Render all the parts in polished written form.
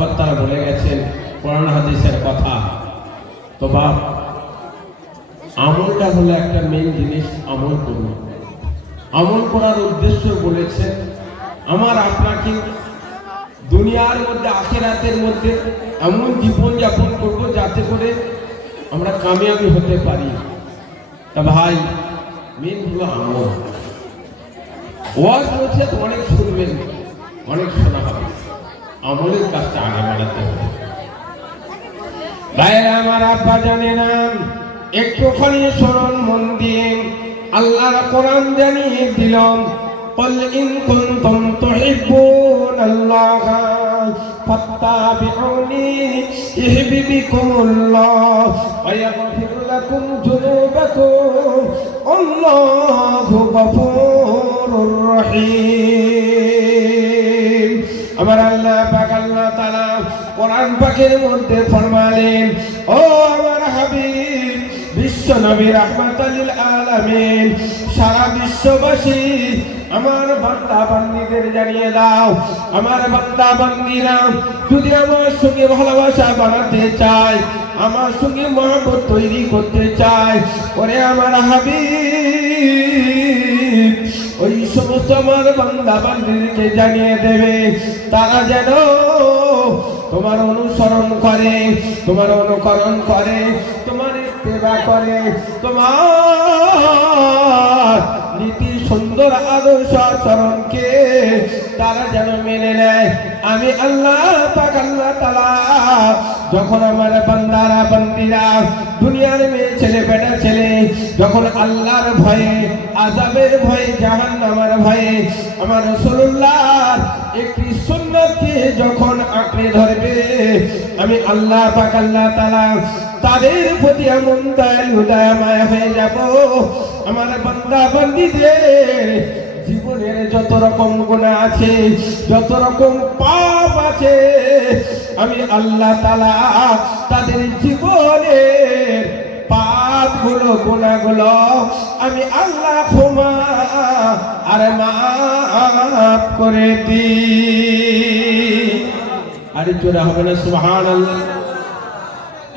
কথাবার্তা বলে গেছেন, কোরআন হাদিসের কথা। তো বাপ, আমলটা হলো একটা মেন জিনিস। আমল করুন। আমল করার উদ্দেশ্য বলেছেন আমার আপনাকে দুনিয়ার মধ্যে আখিরাতের মধ্যে এমন জীবন যাপন করবো যাতে করে আমরা কামিয়াবি হতে পারি। তা ভাই, মেন হলো আমল। ওয়াজ হচ্ছে তো অনেক শুনবেন, অনেক শোনা হবে, আমলের কাজটা আগে বাড়াতে হবে। ভাইরা আমার, আব্বা জানে না, একটুখানি স্মরণ মন দিয়ে আল্লাহর কোরআন জানিয়ে দিলাম, قل إن كنتم تحبون الله فاتبعوني يحببكم الله ويغفر لكم ذنوبكم والله غفور رحيم। আমার আল্লাহ পাক আল্লাহ তাআলা কোরআন পাকের মধ্যে ফরমালেন, ও আমার হাবিব বিশ্ব নবী রাহমাতাল লিল আলামিন, সারা বিশ্ববাসী আমার বান্দা বান্দীদের জানিয়ে দাও, আমার বান্দা বান্দীরা যদি আমার সঙ্গে ভালোবাসা বাড়াতে চায়, আমার সঙ্গে মহব্বত তৈরি করতে চায়, ওরে আমার হাবিব ওই সমস্ত আমার বান্দা বান্দীদেরকে জানিয়ে দেবে তারা যেন তোমার অনুসরণ করে, তোমার অনুকরণ করে, তোমার ইত্তেবা করে, তোমার নীতি সুন্দর আদর্শ আচরণকে তারা যেন মেনে নেয়। আমি আল্লাহ পাক আল্লাহ তাআলা যখন আমার বান্দারা বান্দীরা দুনিয়ার মেয়ে ছেলে বেটা ছেলে যখন আল্লাহর ভয়ে, আযাবের ভয়ে, জাহান্নামের ভয়ে আমার রাসূলুল্লাহ একটি সুন্নাতকে যখন আঁকড়ে ধরবে, আমি আল্লাহ পাক আল্লাহ তাআলা তাদের প্রতি এমন দয়ালু দয়াময় হয়ে যাব, আমার বান্দা বান্দীদের জীবনের যত রকম গুনাহ আছে, যত রকম পাপ আছে, আমি আল্লাহ তাআলা তাদের জীবনের পাপগুলো গুনাহগুলো আমি আল্লাহ ক্ষমা আর মাফ করে দিই। আরে জোরে হবে না সুবহানাল্লাহ?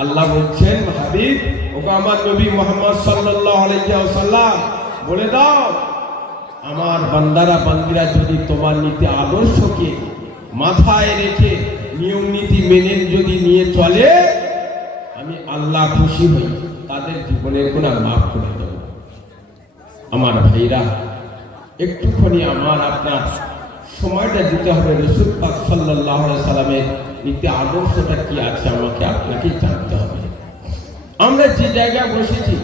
আল্লাহ বলছেন, হাবিব ওকে আমার নবী মুহাম্মদ সাল্লাল্লাহু আলাইহি ওয়াসাল্লাম বলে দাও, আমার বান্দারা বান্দীরা যদি তোমার নীতি আদর্শকে মাথায় রেখে নিয়ম নীতি মেনে যদি নিয়ে চলে, আমি আল্লাহ খুশি হই, তাদের জীবনের গুনাহ মাফ করে দেব। আমার ভাইরা, একটুখানি আমার আপনার সময়টা দিতে হবে রাসূল পাক সাল্লাল্লাহু আলাইহি সাল্লামের নীতি আদর্শটা কি আছে আমাকে আপনাকে জানতে হবে। আমরা যে জায়গায় বসেছি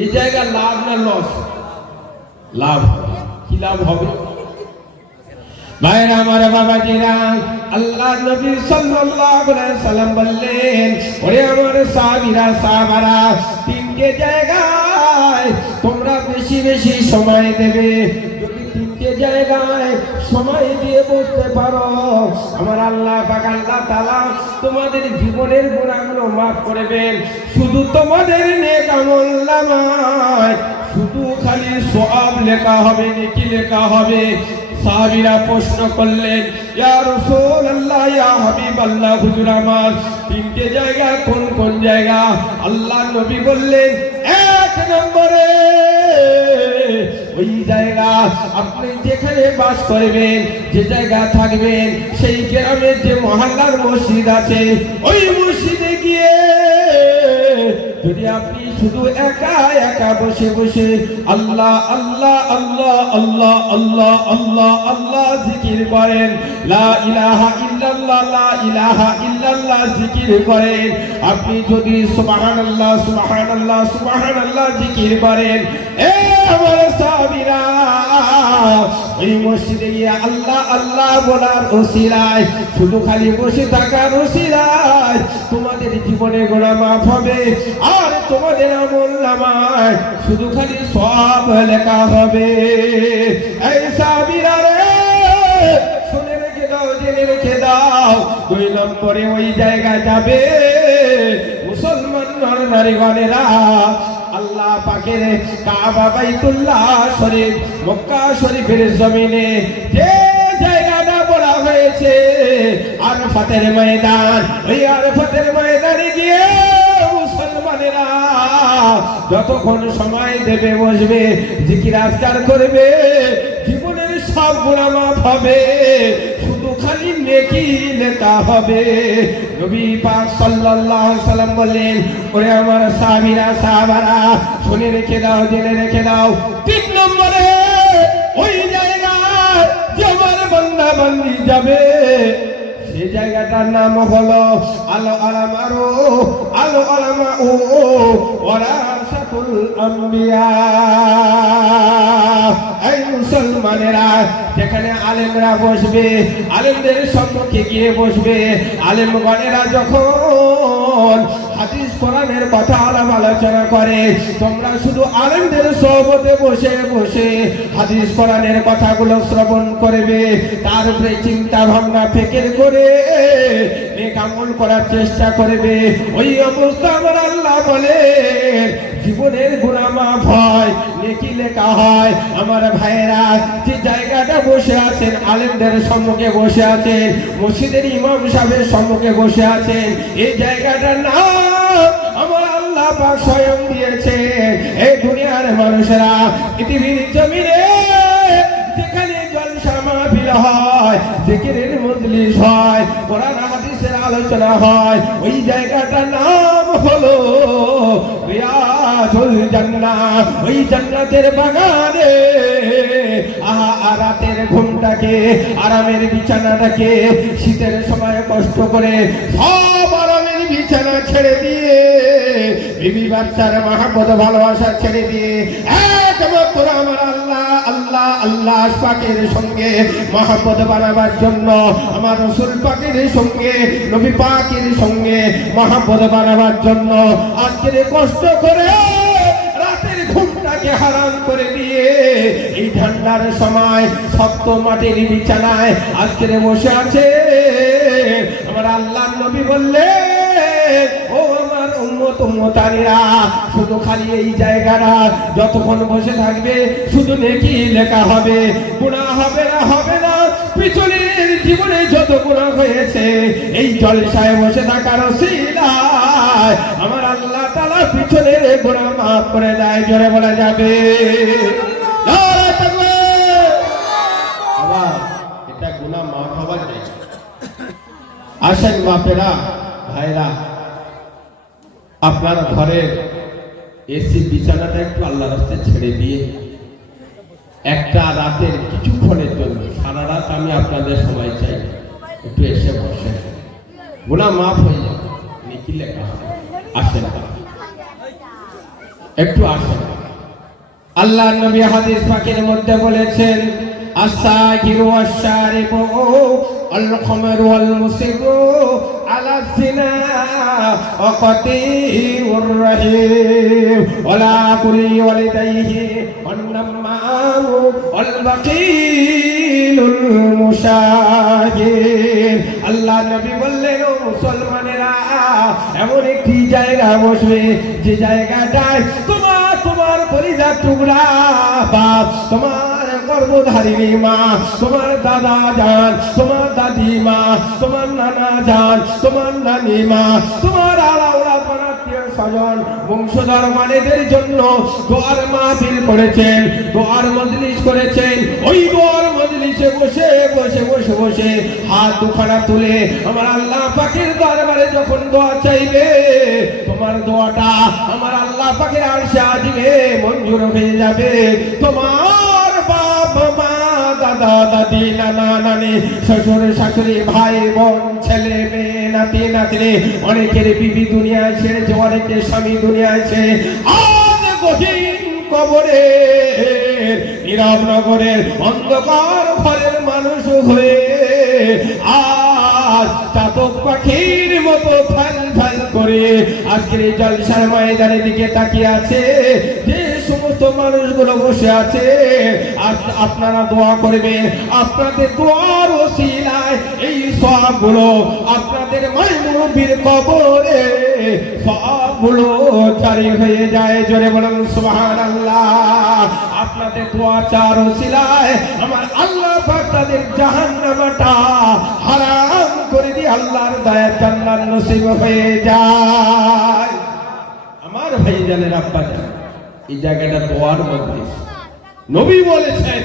এই জায়গা লাভ না লস? লাভ। কি লাভ হবে? ভাইরা আমার, বাবাজিরা, আল্লাহ নবী সাল্লাল্লাহু আলাইহি সাল্লাম বললেন, ওরে আমার সাহাবীরা সাহাবারা, তিনটে জায়গায় তোমরা বেশি বেশি সময় দেবে। যদি তিনটে জায়গায় সময় দিয়ে বসতে পারো, আমার আল্লাহ পাক আল্লাহ তাআলা তোমাদের জীবনের গুনাহগুলো মাফ করবেন। শুধু তোমাদের নেক আমলনামায় শুধু খালি সওয়াব লেখা হবে, নেকি লেখা হবে। সাহাবীরা প্রশ্ন করলেন, ইয়া রাসূলুল্লাহ, ইয়া হাবিবাল্লাহ, হুজুর আমার তিনটে জায়গা কোন কোন জায়গা? আল্লাহ নবী বললেন, এক নম্বরে ওই জায়গা আপনি যেখানে বাস করবেন, যে জায়গা থাকবেন, সেই গ্রামের যে মহল্লার মসজিদ আছে, ওই মসজিদে গিয়ে যদি আপনি শুধু একা একা বসে বসে আল্লাহ আল্লাহ আল্লাহ আল্লাহ আল্লাহ আল্লাহ আল্লাহ জিকির করেন, লা ইলাহা ইল্লাল্লাহ লা ইলাহা ইল্লাল্লাহ জিকির করেন, আপনি যদি সুবহানাল্লাহ সুবহানাল্লাহ সুবহানাল্লাহ জিকির করেন, এ আমার সাহাবীরা, ওই মসজিদে গিয়ে আল্লাহ আল্লাহ বলার ওসিলায়, শুধু খালি বসে থাকার ওসিলায় তোমাদের জীবনে গুনাহ মাফ হবে, আর তোমাদের আমলনামায় শুধু খালি সওয়াব লেখা হবে। এই সাহাবীরা রে, শুনে রেখে দাও, জেনে রেখে দাও, দুই নম্বরে ওই জায়গা যাবে মুসলমান নারীগণেরা আল্লাহ পাকের কাবা বাইতুল্লাহ শরীফ মক্কা শরীফের জমিনে যে জায়গাটা বলা হয়েছে, আর আরাফাতের ময়দান, ওই আরাফাতের ময়দানে গিয়ে মুসলমানেরা যতক্ষণ সময় দেবে বসবে, জিকির আজকার করবে, জীবনের সব গুনাহ মাফ হবে, শুধু খালি নেকি লেখা হবে। নবী পাক সাল্লাল্লাহু আলাইহি সাল্লাম বললেন, ওরে আমার সাহাবীরা সাহাবারা, শুনে রেখে দাও, জেনে রেখে দাও, 3 নম্বরে ওই জায়গায় যে আমার বান্দা বান্দি যাবে, সেই জায়গাটার নাম হলো আল আলামারু আল আলামাউ ওয়ারাসাতুল আম্বিয়া। এই মুসলমানেরা, যেখানে আলেমরা বসবে, আলেমদের সম্মুখে গিয়ে বসবে, আলেমগণেরা যখন হাদিস কোরআনের কথা আলাপ আলোচনা করে, তোমরা শুধু আলেমদের সোহবতে বসে বসে হাদিস কোরআনের কথাগুলো শ্রবণ করবে, তার উপরে চিন্তা ভাবনা ফিকির করে নেক আমল করার চেষ্টা করবে। ওই অবস্থা আমার আল্লাহ বলেন জীবনের গুনাহ মাফ হয়, নেকি লেখা হয়। আমার ভাইয়েরা, যে জায়গাটা বসে আছেন, আলেমদের সম্মুখে বসে আছেন, মসজিদের ইমাম সাহেবের সম্মুখে বসে আছেন, এই জায়গাটার নাম আমার আল্লাহ পাক স্বয়ং দিয়েছেন। এই দুনিয়ার মানুষেরা পৃথিবীর জমিনে যেখানে জলসা মাহফিল হয়, জিকিরের মজলিস হয়, কোরআন হাদিসের আলোচনা হয়, ওই জায়গাটার নাম হলো রিয়াজুল জান্নাহ। ওই জান্নাতের বাগানে রাতের ঘুমটাকে, আরামের বিছানাটাকে, শীতের সময় কষ্ট করে সব আরামের বিছানা ছেড়ে দিয়ে, বিবি বাচ্চার মহব্বত ভালোবাসা ছেড়ে দিয়ে একমাত্র আমার আল্লাহ আল্লাহ আল্লাহ পাকের সঙ্গে মহব্বত বানাবার জন্য, আমার রাসূল পাকের সঙ্গে, নবী পাকের সঙ্গে মহব্বত বানাবার জন্য আজকের কষ্ট করে রাতের ঘুমটাকে হারাম করে দিয়ে এই ঠান্ডার সময় শক্ত মাটির বিছানায় আজকের বসে আছে। আমার আল্লাহ নবী বললেন, ও আমার উম্মত উম্মতানিরা, শুধু খালি এই জায়গাটা যতক্ষণ বসে থাকবে, শুধু নেকি লেখা হবে, গুনাহ হবে না। পিছনের জীবনে যত গুনাহ হয়েছে, এই জলসায় বসে থাকার ওসিলায় আমার আল্লাহ তাআলা পিছনের গুনাহ মাফ করে দেয়। জোরে বলা যাবে নারে তাকবীর। বাবা, এটা গুনাহ মাফ হওয়ার জায়গা। আসেন বাপেরা, ভাইরা, আপনার ঘরের এসি বিছানাটা একটু আল্লাহর রাস্তায় ছেড়ে দিয়ে একটা রাতের কিছুক্ষণের জন্য, সারা রাত আমি আপনাদের সময় চাই, একটু এসে বসে, গুনাহ মাফ হয়ে যাবে, নেকি লেখা হবে। আসেন, একটু আসেন। আল্লাহ নবী হাদিস পাকের মধ্যে বলেছেন, আস-সাগিরু ওয়াশ-শারিবু আল-খামরু ওয়াল-মুসিরু আলা যিনা ওয়া কাতিউর রহিম ওয়ালা কুলি ওয়ালিদাইহি ওয়ান-নাম্মামু ওয়াল-বাকিলুল মুশাহির। আল্লাহ নবী বললেন, ও মুসলমানেরা, এমন একটি জায়গা বসবে যে জায়গাটায় তোমার কলিজার টুকরা বাপ, তোমার গর্ভধারিণী মা, তোমার দাদা জান, তোমার দাদি মা, তোমার নানা জান, তোমার নানি মা, তোমার আলাউলা আত্মীয় স্বজন বংশধর মানেদের জন্য দোয়ার মাহফিল করেছেন, দোয়ার মজলিস করেছেন। ওই দোয়ার মজলিসে বসে বসে বসে বসে হাত দুখানা তুলে আমার আল্লাহ পাকের দরবারে যখন দোয়া চাইবে, তোমার দোয়াটা আমার আল্লাহ পাকের আরশে আজিমে মঞ্জুর হয়ে যাবে। তোমার বাপ মা, দাদা দাদি, নানা নানি, শ্বশুর শাশুড়ি, ভাই বোন, ছেলে মেয়ে, নাতি নাতনি, অনেকের বিবি দুনিয়ায় ছেড়েছে, অনেকের স্বামী দুনিয়ায় ছেড়ে আজ গহীন কবরে, নীরব নগরের অন্ধকার ঘরের মানুষ হয়ে আজ চাতক পাখির মতো ফ্যাল ফ্যাল করে আজকের এই জলসার ময়দানের দিকে তাকিয়ে আছে। যে সমস্ত মানুষগুলো বসে আছে, আজ আপনারা দোয়া করবেন, আপনাদের দোয়ার ওসিলায় এই সবগুলো আপনাদের মাইমুবির কবরে সবগুলো জারি হয়ে যায়। জোরে বলুন সুবহানাল্লাহ। আপনাদের দোয়া চার ওসিলায় আমার আল্লাহ পাক তাদের জাহান্নামটা হারাম করে আল্লাহর দয়া জান্নাত নসিব হয়ে যায়। আমার ভাইজানের আব্বা জান, এই জায়গাটা দোয়ার মজলিস। নবী বলেছেন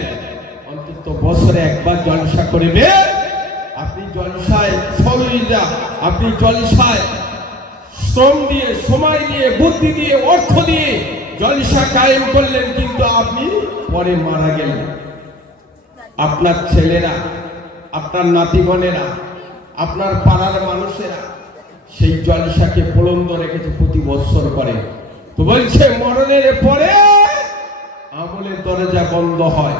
অন্তত বছরে একবার জলসা করবে। আপনি জলসায় সহযোগিতা, আপনি জলসায় শ্রম দিয়ে, সময় দিয়ে, বুদ্ধি দিয়ে, অর্থ দিয়ে জলসা কায়েম করলেন, কিন্তু আপনি পরে মারা গেলেন। আপনার ছেলেরা, আপনার নাতিগণেরা, আপনার পাড়ার মানুষেরা সেই জলসাকে পলন্দ রেখেছে, প্রতি বৎসর করে। তো বলছে মরণের পরে আমলের দরজা বন্ধ হয়,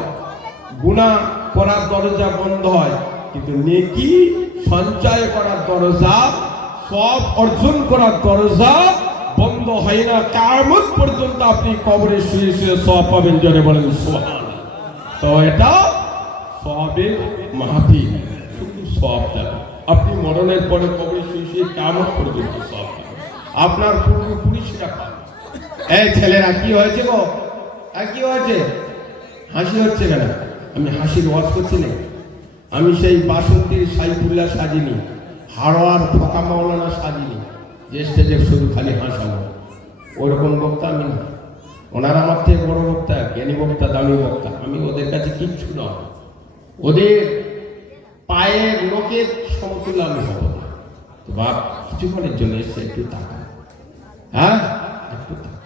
গুনাহ করার দরজা বন্ধ হয়, কিন্তু নেকি সঞ্চয় করার দরজা, সব অর্জন করার দরজা বন্ধ হয় না। কিয়ামত পর্যন্ত আপনি কবরে শুয়ে শুয়ে সওয়াব পাবেন, জোরে বলেন সুবহানাল্লাহ। তো এটা সওয়াবের মাহফিল, শুধু সওয়াব দেন। আপনি মরণের পরে কবরে শুয়ে শুয়ে কিয়ামত পর্যন্ত সওয়াব পাবেন, আপনার পূর্বপুরুষরা পাবে। এই ছেলেরা কি হয়েছে গো? কি হয়েছে? হাসি হচ্ছে কেন? আমি হাসির ওয়াজ করছি না। আমি সেই বাসন্তীর সাইফুল্লাহ সাজিনি, হাড়োয়ার ফোকা মাওলানা সাজিনি, যে স্টেজে শুধু খালি হাসানো। ওরকম বক্তা আমি না। ওনারা আমার থেকে বড় বক্তা, জ্ঞানী বক্তা, দামি বক্তা। আমি ওদের কাছে কিচ্ছু নয়, ওদের পায়ের লোকের সমতুল্য আমি হব না। তো বাপ কিছুক্ষণের জন্য এসে একটু তাকা, হ্যাঁ একটু তাকা।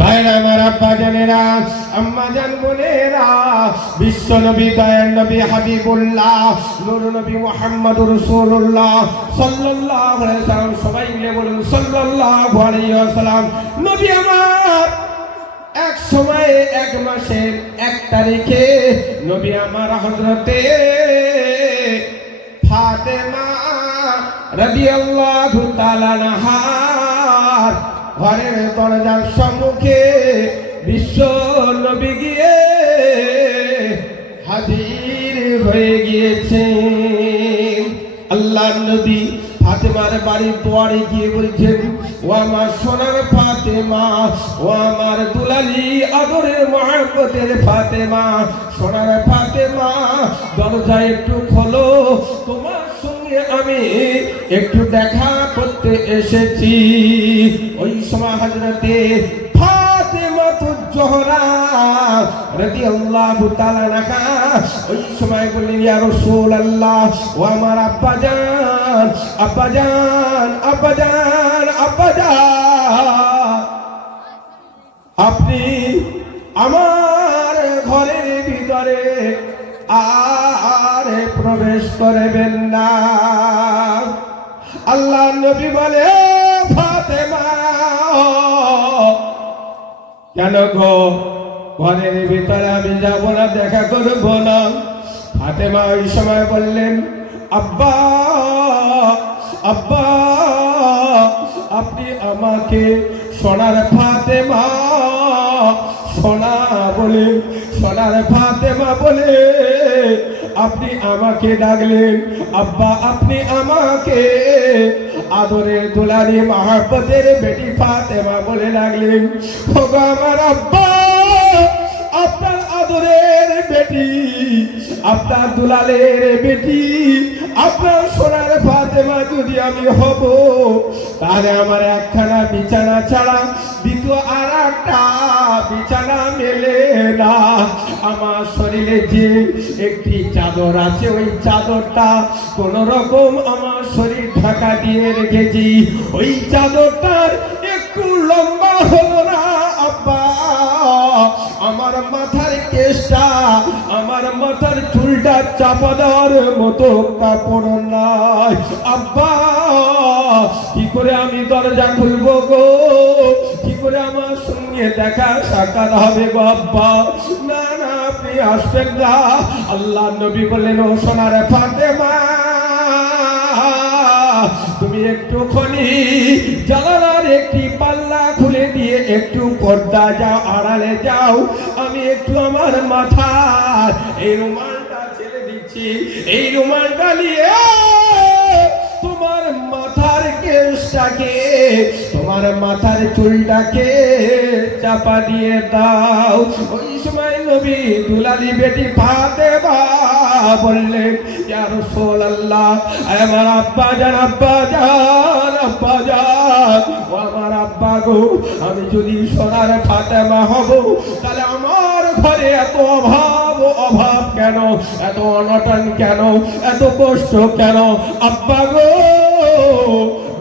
ভাইরা আমার, আব্বা জানেরা, আম্মা জান বোনেরা, বিশ্ব নবী, দয়ার নবী, হাবিবুল্লাহ, নূর নবী মুহাম্মদুর রাসূলুল্লাহ সাল্লাল্লাহু আলাইহি ওয়াসাল্লাম, সবাই মিলে বলুন সাল্লাল্লাহু আলাইহি ওয়াসাল্লাম। নবী আমার এক সময়ে এক মাসের 1 তারিখে নবী আমার হযরতে ফাতেমা রাদিয়াল্লাহু তাআলা আনহার ঘরের দরজার সম্মুখে বিশ্ব নবী গিয়ে হাজির হয়ে গিয়েছেন। আল্লাহর নবী ফাতেমার বাড়ির দুয়ারে গিয়ে বলছেন, ও আমার সোনার ফাতেমা, ও আমার দুলালি আদরের মহব্বতের ফাতেমা, সোনার ফাতেমা, দরজা একটু খোলো, তোমার সঙ্গে আমি একটু দেখা করতে এসেছি। ওই সময় হযরতে ফাতেমা জোহরা রাদিয়াল্লাহু তাআলা আনহা ওই সময় বললেন, ইয়া রাসূলুল্লাহ, ও আমার আব্বা জান, আব্বা জান, আব্বা জান, আব্বা জান, আপনি আমার ঘরের ভিতরে আর প্রবেশ করবেন না। আল্লাহ নবী বলে, ফাতেমা কেন গো, ঘরের ভিতরে আমি যাব না, দেখা করব না? ফাতেমা ওই সময় বললেন, আব্বা, আব্বা, আপনি আমাকে সোনার ফাতেমা, সোনা বলে, সোনার ফাতেমা বলে আপনি আমাকে ডাকলেন। আব্বা, আপনি আমাকে আদরের দুলারি মহব্বতের বেটি ফাতেমা বলে ডাকলেন। ওগো আমার আব্বা, আপনার আদরের বেটি, আপনার দুলালের বেটি, আপনার সোনার ফাতেমা যদি আমি হব, তাহলে আমার একখানা বিছানা ছাড়া দ্বিতীয় আর একটা বিছানা মেলে না। আমার শরীরে যে একটি চাদর আছে, ওই চাদরটা কোন রকম আমার শরীর ঢাকা দিয়ে রেখেছি। ওই চাদরটার একটু লম্বা হলো না আব্বা। আমার মাথার কেশটা, আমার মাথার চুলটা চাপা দেওয়ার মতো কাপড় নাই আব্বা। কি করে আমি দরজা খুলবো গো? কি করে আমার সঙ্গে দেখা সাক্ষাৎ হবে গো আব্বা? না না, আপনি আসবেন না। আল্লাহ নবী বললেন, ও সোনার ফাতেমা, তুমি একটুখানি জানালার একটি পাল্লা খুলে দিয়ে একটু পর্দা যাও, আড়ালে যাও। আমি একটু আমার মাথার এই রুমালটা ছেড়ে দিচ্ছি। এই রুমালটা নিয়ে তোমার মাথার কেশটাকে, তোমার মাথার চুলটাকে চাপা দিয়ে দাও। ওই সময় নবী দুলালি বেটি ফাতেমা বললেন, ইয়া রাসূলুল্লাহ, আমার আব্বা জান, আব্বা জান, আব্বা জান, ও আমার আব্বা গো, আমি যদি সোনার ফাতেমা হব তাহলে আমার ঘরে এত অভাব অভাব কেন, এত অনটন কেন, এত কষ্ট কেন? আব্বা গো,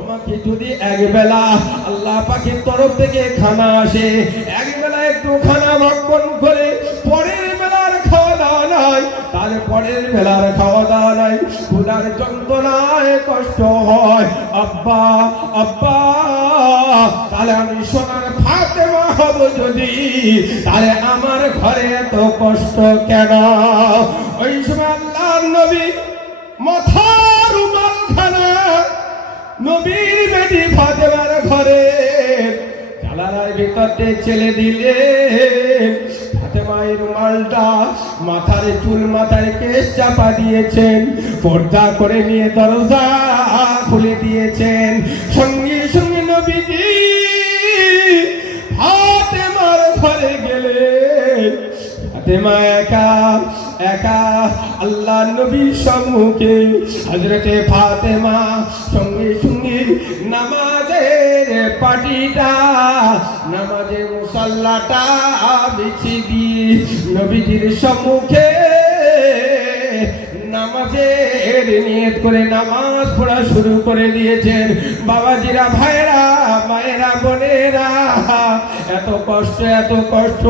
আমাকে যদি একবেলা আল্লাহ পাকের তরফ থেকে খানা আসে, একবেলা একটু খানা ভক্ষণ করে পরের বেলার খাওয়া দাওয়া নাই, তারপরের বেলার খাওয়া দাওয়া নাই, ক্ষুধার যন্ত্রণায় কষ্ট হয়, আব্বা আব্বা, তাহলে আমি সোনার ফাতেমা হব যদি, তাহলে আমার ঘরে এত কষ্ট কেন? ওই সময় আল্লাহর নবী মাথার রুমাল খানা নবীর বেটি ফাতেমার ঘরে জানালার ভিতরে ছেলে দিলেন। ফাতেমার রুমালটা মাথার চুল, মাথার কেশ চাপা দিয়েছেন, পর্দা করে নিয়ে দরজা খুলে দিয়েছেন। সঙ্গে সঙ্গে নবীজি ফাতেমার ঘরে গেলেন। ফাতেমা একা একা আল্লাহ নবীর সম্মুখে, হযরতে ফাতেমা সঙ্গে সঙ্গে নামাজের পাটিটা, নামাজের মুসাল্লাটা বিছিয়ে দিয়ে নবীজির সম্মুখে নামাজের নিয়ত করে নামাজ পড়া শুরু করে দিয়েছেন। বাবাজিরা, ভাইরা, মায়েরা, বোনেরা, এত কষ্ট এত কষ্ট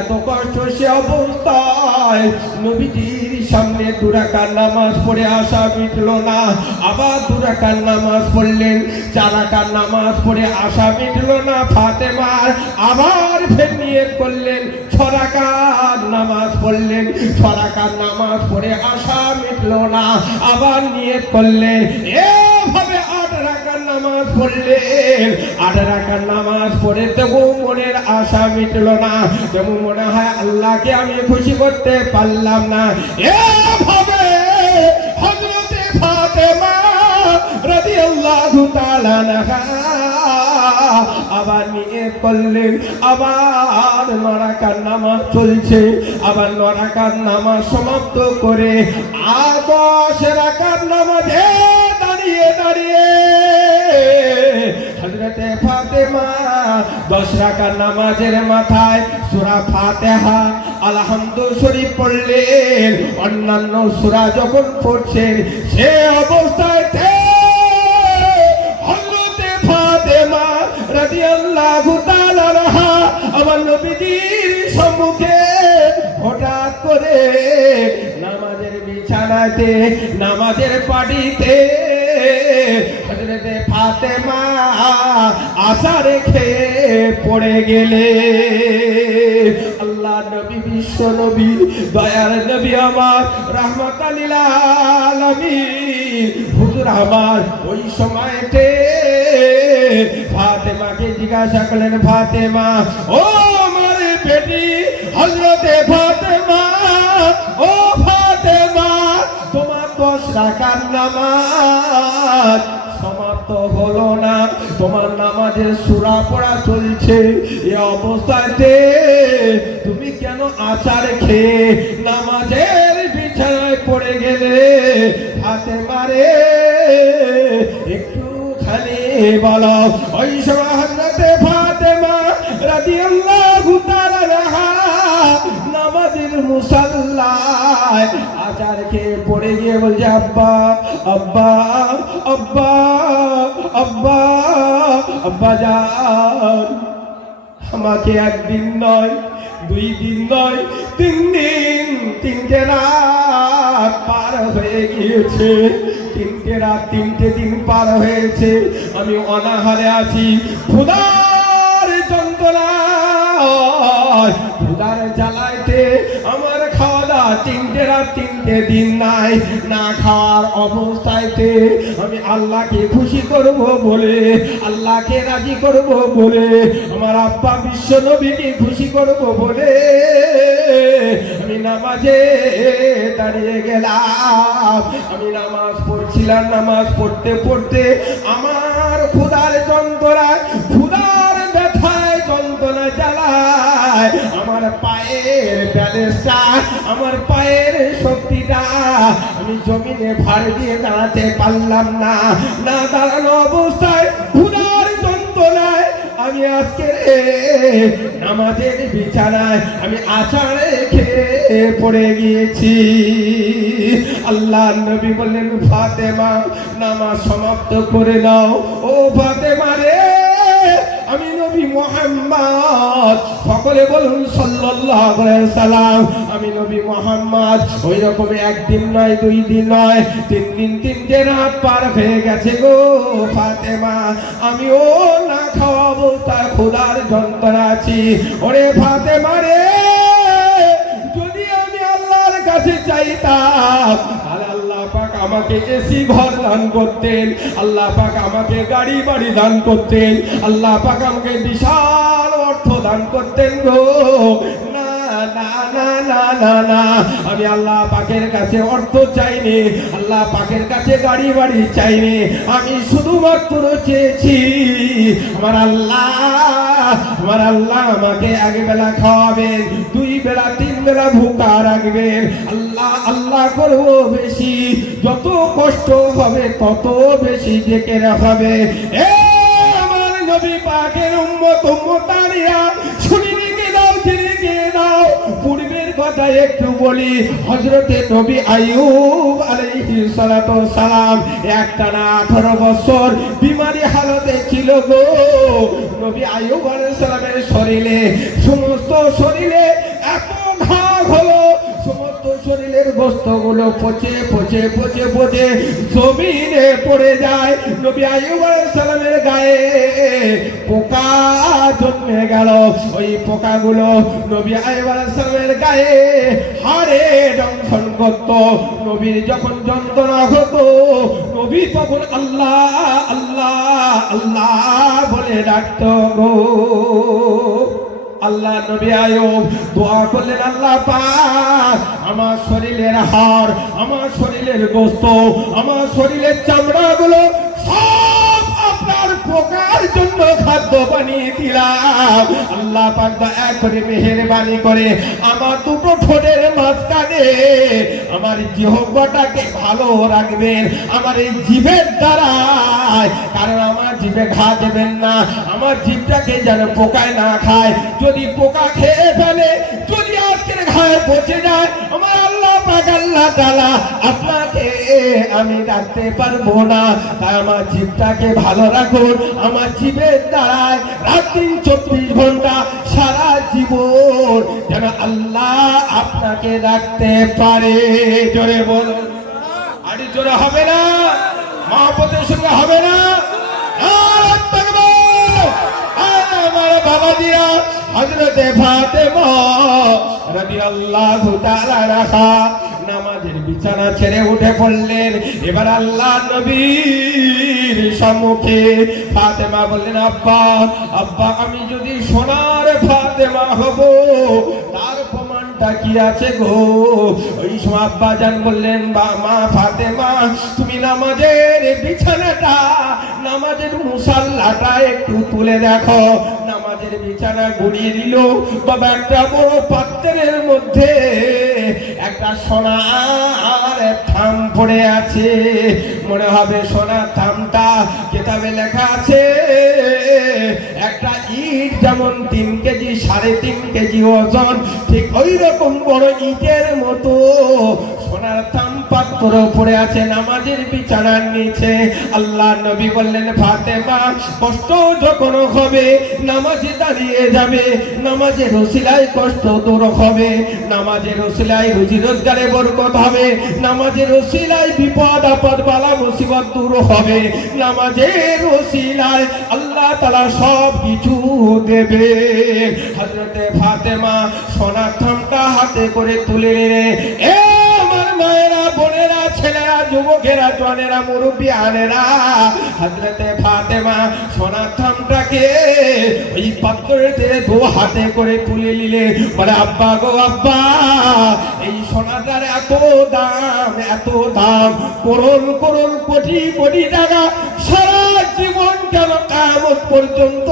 এত কষ্ট, সে অবস্থায় নবীজির সামনে দুরাকার নামাজ পড়ে আসা মিটল না, আবার দুরাকার নামাজ পড়লেন, চারাকার নামাজ পড়ে আসা মিটল না ফাতেমার, আবার ফের নিয়ত করলেন, ছরাকার নামাজ পড়লেন, ছরাকার নামাজ পড়ে আসা মিটল না, আবার নিয়ত করলেন, এভাবে 8 রাকাত নামাজ পড়লেন। 8 রাকাত নামাজ পড়ে তবু মনের আশা মিটল না, তবু মনে হয় আল্লাহকে আমি খুশি করতে পারলাম না। এভাবে হযরতে ফাতেমা রাদিয়াল্লাহু তাআলা আনহা আবার নিয়ত করলেন, আবার 9 রাকাত নামাজ চলছে, আবার 9 রাকাত নামাজ সমাপ্ত করে 10 রাকাত নামাজে দাঁড়িয়ে দাঁড়িয়ে হযরতে ফাতেমা 10 রাকাত নামাজের মাথায় সূরা ফাতিহা, আলহামদু শরীফ পড়লেন। অন্যান্য সূরা যখন পড়ছেন সে অবস্থায় হযরতে ফাতেমা রাদিয়াল্লাহু তাআলা আনহা আমার নবীজির সম্মুখে হঠাৎ করে নামাজের বিছানাতে, নামাজের পাটিতে হযরতে ফাতেমা আশা রেখে পড়ে গেলে। আল্লাহ নবী, বিশ্ব নবী, দয়ার নবী আমার, রাহমাতাল লিল আলামিন হুজুর আমার ওই সময়তে ফাতেমাকে জিজ্ঞাসা করলেন, ফাতেমা, ও আমার বেটি হযরতে ফাতেমা, ও ফাতেমা, তোমার 10 রাকাত নামাজ সমাপ্ত হলো না, তোমার নামাজের সূরা পড়া চলছে, এই অবস্থাতে তুমি কেন আচার খেয়ে নামাজের বিছানায় পড়ে গেলে? ফাতেমা রে, একটুখানি বলো। ওই সময় হযরতে ফাতেমা রাদিয়াল্লাহু তাআলা আনহা নামাজের মুসাল্লায় আচার খেয়ে পড়ে গিয়ে বলছে, আব্বা আব্বা আব্বা আব্বা আব্বা জান, আমাকে একদিন নয়, 2 দিন নয়, 3 দিন, 3টে রাত পার হয়ে গিয়েছে, 3টে রাত 3টে দিন পার হয়েছে, আমি অনাহারে আছি, ক্ষুধার যন্ত্রণায়, ক্ষুধার জ্বালাইতে আমার খাওয়া দাওয়া 3টে রাত 3টে দিন নাই, না খাওয়ার অবস্থায়তে আমি আল্লাহকে খুশি করব বলে, আল্লাহকে রাজি করব বলে, আমার আব্বা বিশ্ব নবীকে খুশি করব বলে আমি নামাজে দাঁড়িয়ে গেলাম। আমি নামাজ পড়ছিলাম, নামাজ পড়তে পড়তে আমার ক্ষুধার যন্ত্রণায়, ক্ষুধার ব্যথায়, যন্ত্রণা জ্বালায় আমার পায়ের ব্যালেন্সটা, আমার পায়ের শক্তিটা আমি জমিনে ভার দিয়ে দাঁড়াতে পারলাম না, না দাঁড়ানো অবস্থায় ক্ষুধার যন্ত্রণায় আমি আজকে নামাজের বিছানায় আমি আছাড়ে খেয়ে পড়ে গিয়েছি। আল্লাহ নবী বললেন, ফাতেমা নামাজ সমাপ্ত করে নাও। ও ফাতেমা রে, আমি নবী মুহাম্মদ, সকলে বলুন সাল্লাল্লাহু আলাইহি সাল্লাম। আমি নবী মুহাম্মদ ওই রকম একদিন নয়, 2 দিন নয়, 3 দিন 3 রাত পার হয়ে গেছে গো ফাতেমা। আমিও না খাওয়া অবস্থায় ক্ষুধার যন্ত্রণা আছি। ওরে ফাতেমা রে, যদি আমি আল্লাহর কাছে চাইতাম, আল্লাহ পাক আমাকে এসি ঘর দান করতেন, আল্লাহ পাক আমাকে গাড়ি বাড়ি দান করতেন, আল্লাহ পাক আমাকে বিশাল অর্থ দান করতেন গো। না না না না না না, আমি আল্লাহ পাকের কাছে অর্থ চাইনি, আল্লাহ পাকের কাছে গাড়ি বাড়ি চাইনি। আমি শুধুমাত্র চেয়েছি আমার আল্লাহ আমাকে এক বেলা খাওয়াবেন, 2 বেলা 3 বেলা ভুকা রাখবেন। আল্লাহ আল্লাহ করবো বেশি, যত কষ্ট হবে তত বেশি ডেকে রাখাবে। এ আমার নবী পাকের উম্মত উম্মতানিয়া, শুনে রেখে দাও, জেনে রেখে দাও। পূর্বের কথা একটু বলি। হযরতে নবী আইয়ুব আলাইহিস সালাতু ওয়াস সালাম একটানা 18 বছর বিমারি হালতে ছিল গো। নবী আইয়ুব আলাইহিস সালামের শরীরে, সমস্ত শরীরে এত ঘাও হলো, সমস্ত শরীরের গোশতগুলো পচে পচে পচে পচে জমিনে পড়ে যায়। নবী আইয়ুব আলাইহিস সালামের গায়ে পোকা জন্মে গেল। ওই পোকাগুলো নবী আইয়ুব আলাইহিস সালামের গায়ে হাড়ে দংশন করত। নবীর যখন যন্ত্রণা হতো, নবী তখন আল্লাহ আল্লাহ আল্লাহ বলে ডাকত গো। আল্লাহ নবী আইয়ুব দোয়া করলেন, আল্লাহ পাক আমার শরীরের হাড়, আমার শরীরের গোশত, আমার শরীরের চামড়াগুলো সব আপনার পোকার জন্য খাদ্য বানিয়ে দিলাম। আল্লাহ পাক দয়া করে মেহেরবানি করে আমার 2 ঠোঁটের মাঝখানে আমার জিহ্বাটাকে ভালো রাখবেন, আমার এই জিভের দ্বারা, কারণ আমার জিভে ঘা দেবেন না, আমার জিভটাকে যেন পোকায় না খায়। যদি পোকা খেয়ে ফেলে, যদি আজকের ঘায়ে পচে যায়, আমার আল্লাহ পাক আল্লাহ তাআলা আপনাকে আমি রাখতে পারবো না। তাই আমার জিভটাকে ভালো রাখুন, আমার জিভের দ্বারায় রাত দিন 24 ঘন্টা সারা জীবন যেন আল্লাহ আপনাকে রাখতে পারে। জোরে বলুন, আরে জোরে হবে না, মহব্বতের সঙ্গে হবে না। আমার বাবাজিরা, হযরতে ফাতেমা রাদিয়াল্লাহু তাআলা আনহা নামাজের বিছানা ছেড়ে উঠে পড়লেন। এবার আল্লাহ নবীর সম্মুখে ফাতেমা বললেন, আব্বা আব্বা, আমি যদি সোনার ফাতেমা হব, তার প্রমাণটা কি আছে গো? ওই সময় আব্বা জান বললেন, মা ফাতেমা, তুমি নামাজের বিছানাটা, নামাজের মুসাল্লাটা একটু তুলে দেখো। নামাজের বিছানা গুড়িয়ে দিল বাবা, একটা বড় পাত্রের মধ্যে একটা সোনার থাম পড়ে আছে। মনে হবে সোনার থামটা, কিতাবে লেখা আছে একটা ইট যেমন 3 কেজি 3.5 কেজি ওজন, ঠিক ওই রকম বড় ইটের মতো সোনার থাম পাত্র পড়ে আছে নামাজের বিছানার নিচে। আল্লাহ নবী বললেন, ফাতেমা, কষ্ট যখন হবে নামাজে দাঁড়িয়ে যাবে, নামাজের ওসিলায় কষ্ট দূর হবে, নামাজের ওসিলায় রুজি রোজগারে বরকত হবে, নামাজের ওসিলায় বিপদ আপদ বালা মুসিবত দূর হবে, নামাজের ওসিলায় আল্লাহ তাআলা সব কিছু দেবে। হযরতে ফাতেমা সোনার থামটা হাতে করে তুলে নিলেন। এ আমার মায়েরা, বোনেরা, ছেলেরা, যুবকেরা, জওয়ানেরা, মুরব্বিয়ানেরা, হযরতে ফাতেমা সোনার থামটাকে ওই পাত্রেতে 2 হাতে করে তুলে নিলে। বলে, আব্বা গো আব্বা, এই সোনাটার এত দাম, এত দাম, করোড় করোড় কোটি কোটি টাকা, সারা জীবন কেন কিয়ামত পর্যন্ত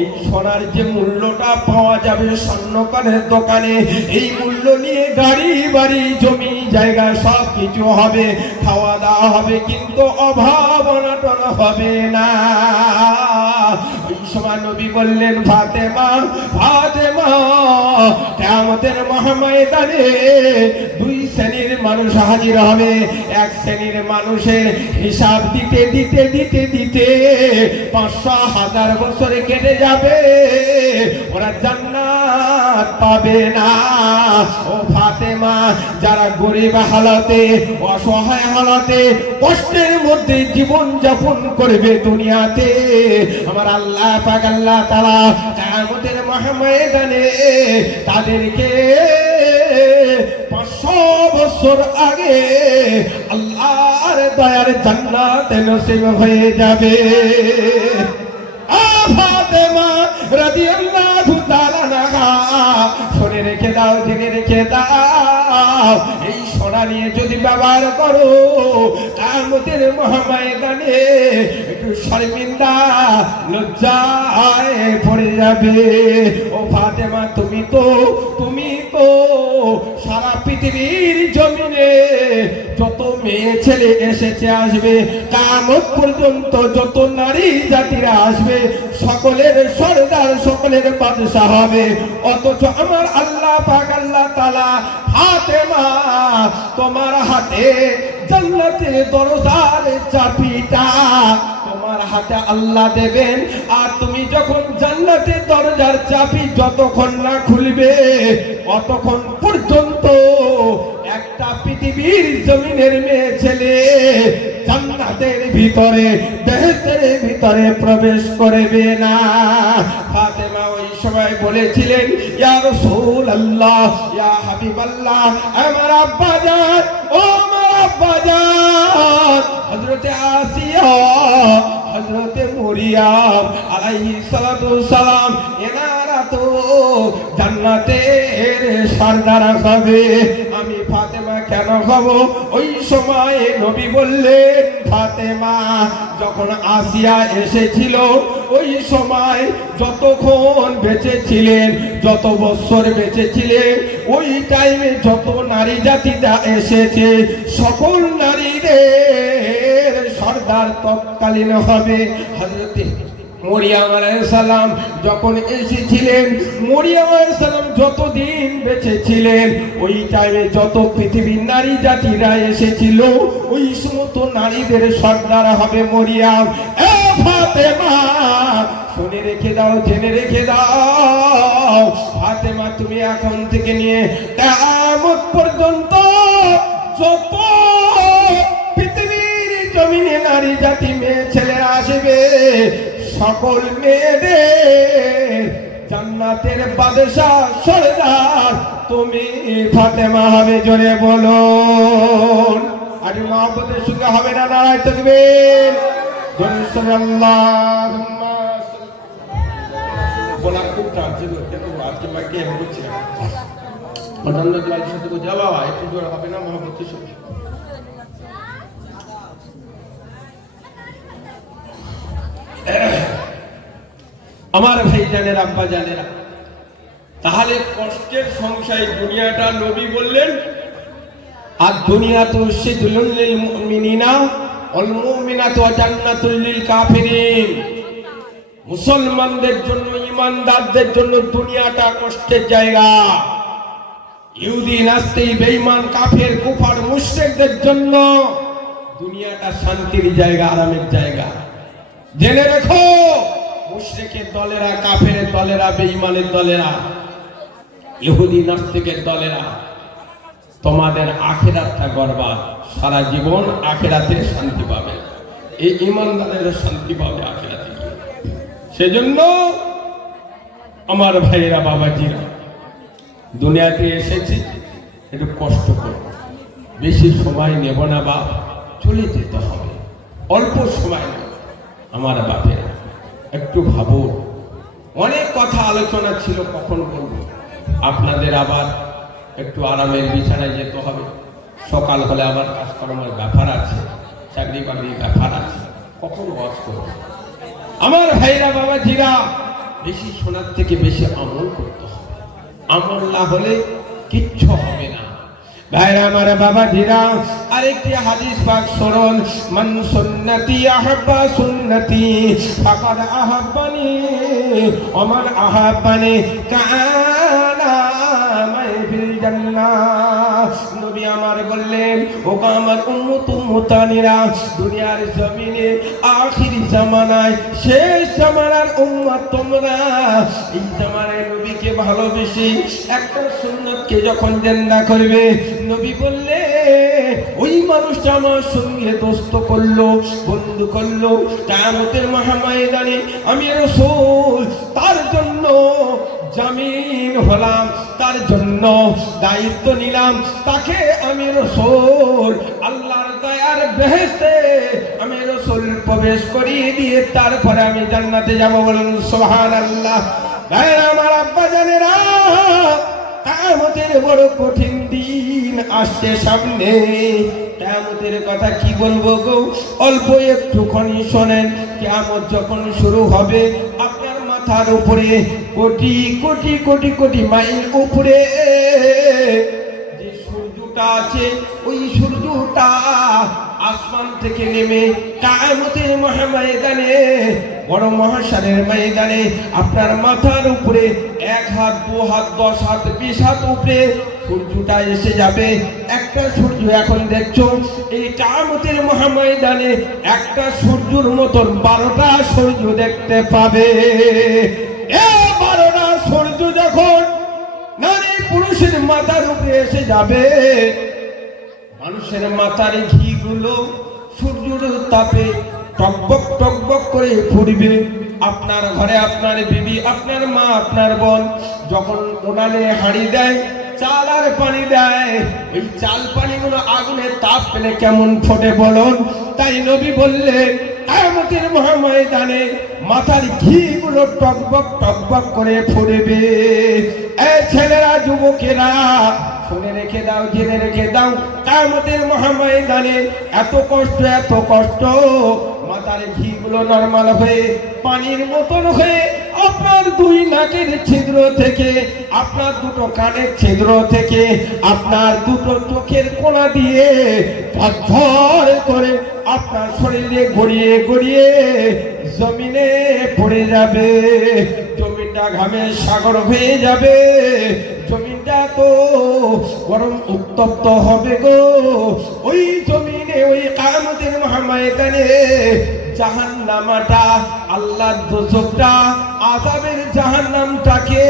এই সোনার যে মূল্যটা পাওয়া যাবে স্বর্ণকারের দোকানে, এই মূল্য নিয়ে গাড়ি বাড়ি জমি জায়গা সব কিছু হবে, খাওয়া দাওয়া হবে, কিন্তু অভাব অনটন হবে না। এই সময় নবী বললেন, ফাতেমা ফাতেমা, কিয়ামতের মহাময়দানে দুই শ্রেণীর মানুষ হাজির হবে। এক শ্রেণীর মানুষের হিসাব দিতে দিতে দিতে দিতে 500,000 বছর কেটে যাবে, ওরা জান্নাত পাবে না। ও ফাতেমা, যারা গরিব হালাতে, অসহায় হালাতে, কষ্টের মধ্যে জীবন যাপন করবে দুনিয়াতে, আমার আল্লাহ পাক আল্লাহ তাআলা কিয়ামতের মহাময়দানে তাদেরকে 500 বছর আগে আল্লাহর দয়ার জান্নাতে নসিব হয়ে যাবে। ফাতেমা রাদিয়াল্লাহু তাআলা আনহা, শুনে রেখে দাও, জেনে রেখে দাও, এই সোনা নিয়ে যদি ব্যবহার করো কিয়ামতের মহাময়দানে একটু শর্মিন্দা লজ্জায় পড়ে যাবে। ও ফাতেমা, তুমি তো সারা পৃথিবীর জমিনে যত মেয়ে ছেলে এসেছে আসবে, কিয়ামত পর্যন্ত যত নারী জাতিরা আসবে, সকলের সরদার, সকলের বাদশা হবে, অথচ আমার আল্লাহ পাক আল্লাহ তাআলা ফাতেমা তোমার হাতে জান্নাতের দরজার চাবিটা তোমার হাতে আল্লাহ দেবেন। আর তুমি যখন জান্নাতের দরজার চাবি যতক্ষণ না খুলবে অতক্ষণ পর্যন্ত একটা পৃথিবীর জমিনের মেয়ে ছেলে জান্নাতের ভিতরে, বেহেশতের ভিতরে প্রবেশ করবে না। ফাতেমা ওই সময় বলেছিলেন, ইয়া রাসূলুল্লাহ, ইয়া হাবিবাল্লাহ, আমার আব্বাজান, ও আমার আব্বাজান, হযরতে আসিয়া, হযরতে মরিয়ম আলাইহিস সালাতু সালাম, এনারা তো জান্নাতের সরদার হবে, আমি ফাতেমা কেন হব? ওই সময় নবী বললেন, ফাতেমা যখন আসিয়া এসেছিল ওই সময় যতক্ষণ বেঁচে ছিলেন, যত বছর বেঁচে ছিলেন, ওই টাইমে যত নারী জাতিটা এসেছে সকল নারীদের সরদার তৎকালীন হবে। হযরতে মরিয়ম আলাইহিস সালাম যখন এসেছিলেন, মরিয়ম আলাইহিস সালাম যতদিন বেঁচে ছিলেন ওই টাইমে যত পৃথিবীর নারী জাতিরা এসেছিল ওই সমস্ত নারীদের সরদার হবে মরিয়ম। এ ফাতেমা, শুনে রেখে দাও, জেনে রেখে দাও, ফাতেমা তুমি এখন থেকে নিয়ে কিয়ামত পর্যন্ত যত পৃথিবীর জমিনে নারী জাতি মেয়ে ছেলেরা আসবে, সকল মেয়েদের জান্নাতের বাদশা সরদার তুমি ফাতেমা হবে। জোরে বলুন, আর মহব্বতের সঙ্গে হবে না নারায়ে তাকবীর, জোরে সাল্লাল্লাহুম্মা বলা খুব টার্জেল দেখো আজকে মাইকে এমন হচ্ছে পটান্ন জল সাথে কো যাওয়া একটু জোরে হবে না মহব্বতের সঙ্গে। আমার ভাই জানেন, আব্বা জানেরা, তাহলে কষ্টের সংসার দুনিয়াটা নবী বললেন, আর দুনিয়া তো সিজলুল লিল মুমিনিনা ওয়াল মুমিনাতু জান্নাতুল লিল কাফিরিন, মুসলমানদের জন্য, ঈমানদারদের জন্য দুনিয়াটা কষ্টের জায়গা, ইহুদি নাস্তি বেঈমান কাফের কুফার মুশরিকদের জন্য দুনিয়াটা শান্তির জায়গা, আরামের জায়গা। জেনে রেখো, মুশরিকের দলেরা, কাফেরের দলেরা, বেঈমানের দলেরা, ইহুদি নাস্তিকের দলেরা, তোমাদের আখিরাতটা বরবাদ, সারা জীবন আখিরাতে শান্তি পাবে, এই ঈমানদারেরা শান্তি পাবে আখিরাতে গিয়ে। সেজন্য আমার ভাইরা, বাবাজিরা, দুনিয়াতে এসেছি একটু কষ্ট করব, বেশি সময় নেব না, বাপ চলে যেতে হবে, অল্প সময় নেব। আমার বাপেরা একটু ভাবুন, অনেক কথা আলোচনা ছিল, কখন বলবো, আপনাদের আবার একটু আরামের বিছানায় যেতে হবে, সকাল হলে আবার কাজকর্মের ব্যাপার আছে, চাকরি বাকরির ব্যাপার আছে, কখন ওয়াজ করবো। আমার ভাইরা বাবাজিরা, বেশি শোনার থেকে বেশি আমল করতে হবে। আমল না হলে কিচ্ছু হবে না। ভাইরা আমার বাবাজিরা, আরেকটি হাদিস পাক শুনুন, মান সুন্নতি আহাব্বা সুন্নতি ফাকাদ আহাব্বানি ওয়া মান আহাব্বানি কানা মাই ফিল জান্নাহ। নবী আমার বললেন, ও আমার উম্মত উম্মতানিরা, দুনিয়ার জমিনে আখির জামানায় শেষ জামানার উম্মত তোমরা, এই জামানায় নবীকে ভালোবেসে একটা সুন্নতকে যখন জিন্দা করবে, নবী বললে ওই মানুষটা আমার সঙ্গে দোস্ত করলো, বন্ধু করলো, কিয়ামতের মহাময়দানে আমি রাসূল তার জন্য জামিন হলাম, তার জন্য দায়িত্ব নিলাম, তাকে আমি রাসূল আল্লাহর দয়ার বেহেশতে আমি রাসূল প্রবেশ করিয়ে দিয়ে তারপরে আমি জান্নাতে যাব। বলুন সুবহানাল্লাহ। ভাইরা আমার, আব্বা জানেরা, কিয়ামতের বড় কঠিন দিন আসছে সামনে। কিয়ামতের কথা কি বলবো গো, অল্প একটুখানি শোনেন। কিয়ামত যখন শুরু হবে, আপনার মাথার উপরে কোটি কোটি কোটি কোটি মাইল উপরে যে সূর্যটা আছে, ওই সূর্যটা আসমান থেকে নেমে কিয়ামতের মহাময়দানে, বড় মহাশারের ময়দানে আপনার মাথার উপরে 1 হাত 2 হাত 10 হাত 20 হাত উপরে সূর্যটা এসে যাবে। একটা সূর্য এখন দেখছো, এই কিয়ামতের মহাময়দানে একটা সূর্যের মতন 12টা সূর্য দেখতে পাবে। এই 12টা সূর্য যখন নারী পুরুষের মাথার উপরে এসে যাবে, মানুষের মাথার ঘিগুলো সূর্যের তাপে টকবক টকবক করে ফুটবে। আপনার ঘরে আপনার বিবি, আপনার মা, আপনার বোন যখন উনানে হাঁড়ি দেয়, চাল আর পানি দেয়, ওই চাল পানিগুলো আগুনের তাপ পেলে কেমন ফোটে বলুন। তাই নবী বললেন, কিয়ামতের মহাময়দানে মাথার ঘিগুলো টকবক টকবক করে ফুটবে। এই ছেলেরা, যুবকেরা, শুনে রেখে দাও, জেনে রেখে দাও, কিয়ামতের মহাময়দানে এত কষ্ট, এত কষ্ট, মাথার ঘিগুলো নরমাল হয়ে পানির মতন হয়ে আপনার 2 নাকের ছিদ্র থেকে, আপনার 2টো কানের ছিদ্র থেকে, আপনার 2টো চোখের কোণা দিয়ে ঝরঝর করে আপনার শরীরে গড়িয়ে গড়িয়ে জমিনে পড়ে যাবে। জমিনটা ঘামের সাগর হয়ে যাবে। জমিনটা তো গরম উত্তপ্ত হবে গো। ওই জমিনে, ওই কিয়ামতের মহাময়দানে জাহান্নামটা, আল্লাহর দোজখটা, আযাবের জাহান্নামটাকে